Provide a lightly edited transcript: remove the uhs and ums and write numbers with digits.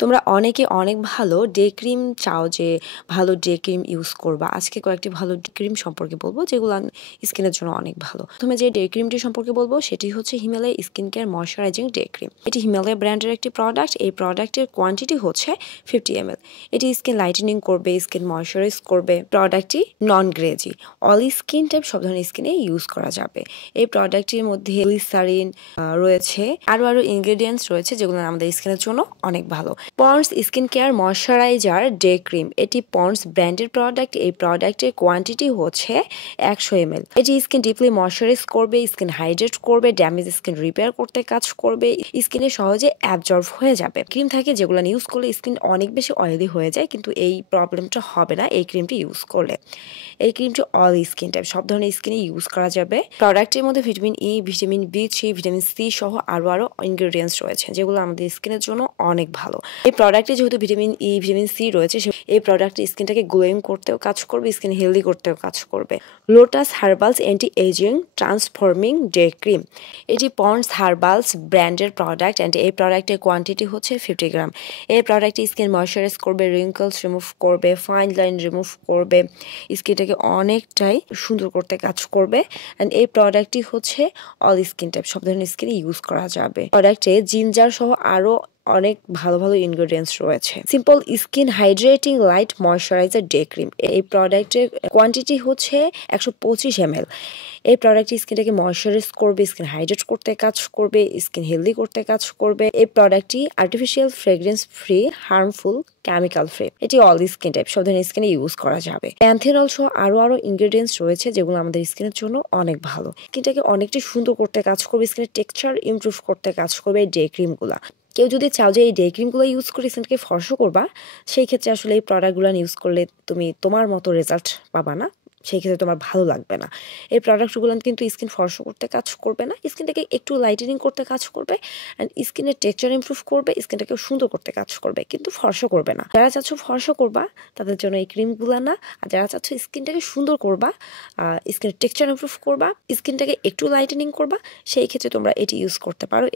তোমরা অনেকে অনেক ভালো ডে ক্রিম চাও যে ভালো ডে ক্রিম ইউজ করবা। আজকে কয়েকটি ভালো ডে ক্রিম সম্পর্কে বলবো যেগুলো স্কিনের জন্য অনেক ভালো। প্রথমে যে ডে ক্রিমটি সম্পর্কে বলবো সেটি হচ্ছে Himalaya skin care moisturising day cream. এটি হিমালয় ব্র্যান্ডের একটি প্রোডাক্ট। এই প্রোডাক্টের কোয়ান্টিটি হচ্ছে 50 ml। এটি স্কিন লাইটেনিং করবে, স্কিন ময়শ্চারাইজ করবে। প্রোডাক্টটি নন গ্লেজি, অল স্কিন টাইপ সব ধরনের স্কিনে ইউজ করা যাবে। এই প্রোডাক্টটির মধ্যে গ্লিসারিন রয়েছে, আরও ইনগ্রেডিয়েন্টস রয়েছে যেগুলো আমাদের স্কিনের জন্য অনেক ভালো। Pond's skin care moisturiser day cream, এটি পন্ডস ব্র্যান্ডের প্রোডাক্ট। এই প্রোডাক্টের কোয়ান্টিটি হচ্ছে 100 ml। এটি স্কিন ডিপলি ময়শ্চারাইজ করবে, স্কিন হাইড্রেট করবে, ড্যামেজ স্কিন রিপেয়ার করতে কাজ করবে, স্কিনে সহজে অ্যাবজর্ব হয়ে যাবে। ক্রিম থাকে যেগুলো ইউজ করলে স্কিন অনেক বেশি অয়েলি হয়ে যায়, কিন্তু এই প্রবলেমটা হবে না এই ক্রিমটি ইউজ করলে। এই ক্রিমটি অল স্কিন টাইপ সব ধরনের স্কিনে ইউজ করা যাবে। প্রোডাক্টের মধ্যে vitamin E, vitamin B3, vitamin C সহ আরও ইনগ্রেডিয়েন্টস রয়েছে যেগুলো আমাদের স্কিনের জন্য অনেক ভালো। এই প্রোডাক্টে যেহেতু ভিটামিন ই, ভিটামিন সি রয়েছে, এই প্রোডাক্টটি স্কিনটাকে গ্লোয়িং করতেও কাজ করবে, স্কিন হেলদি করতেও কাজ করবে। Lotus herbals anti ageing transforming day cream, এটি পন্ডস হার্বালস ব্র্যান্ডের প্রোডাক্ট অ্যান্ড এই প্রোডাক্টের কোয়ান্টিটি হচ্ছে 50 গ্রাম। এই প্রোডাক্টটি স্কিন ময়শ্চারাইজ করবে, রিঙ্কলস রিমুভ করবে, ফাইন লাইন রিমুভ করবে, স্কিনটাকে অনেকটাই সুন্দর করতে কাজ করবে। অ্যান্ড এই প্রোডাক্টটি হচ্ছে অল স্কিন টাইপ সব ধরনের স্কিনে ইউজ করা যাবে। প্রোডাক্টে জিঞ্জার সহ আরও অনেক ভালো ভালো ইনগ্রেডিয়েন্টস রয়েছে। Simple skin hydrating light moisturiser day cream, এই প্রোডাক্টের কোয়ান্টিটি হচ্ছে 125 ml। এই প্রোডাক্টটি স্কিনটাকে ময়শ্চারাইজ করবে, স্কিন হাইড্রেট করতে কাজ করবে, স্কিন হেলদি করতে কাজ করবে। এই প্রোডাক্টটি artificial fragrance free, harmful chemical free, এটি অল স্কিন টাইপ সব ধরনের স্কিনে ইউজ করা যাবে। প্যান্থেনল সহ আরও ইনগ্রেডিয়েন্টস রয়েছে যেগুলো আমাদের স্কিনের জন্য অনেক ভালো। স্কিনটাকে অনেকটাই সুন্দর করতে কাজ করবে, স্কিনের টেক্সচার ইমপ্রুভ করতে কাজ করবে এই ডে ক্রিমগুলো। কেউ যদি চাও যে এই ডে ক্রিমগুলো ইউজ করে স্কিনকে ফর্সা করবা, সেই ক্ষেত্রে আসলে এই প্রোডাক্টগুলো ইউজ করলে তুমি তোমার মতো রেজাল্ট পাবা না, সেই ক্ষেত্রে তোমার ভালো লাগবে না। এই প্রোডাক্টগুলো কিন্তু স্কিন ফর্সা করতে কাজ করবে না, স্কিনটাকে একটু লাইটেনিং করতে কাজ করবে অ্যান্ড স্কিনের টেক্সচার ইমপ্রুভ করবে, স্কিনটাকে সুন্দর করতে কাজ করবে, কিন্তু ফর্সা করবে না। যারা চাচ্ছ ফর্সা করবা তাদের জন্য এই ক্রিমগুলো না, আর যারা চাচ্ছ স্কিনটাকে সুন্দর করবা, স্কিনের টেক্সচার ইমপ্রুভ করবা, স্কিনটাকে একটু লাইটেনিং করবা, সেই ক্ষেত্রে তোমরা এটি ইউজ করতে পারো।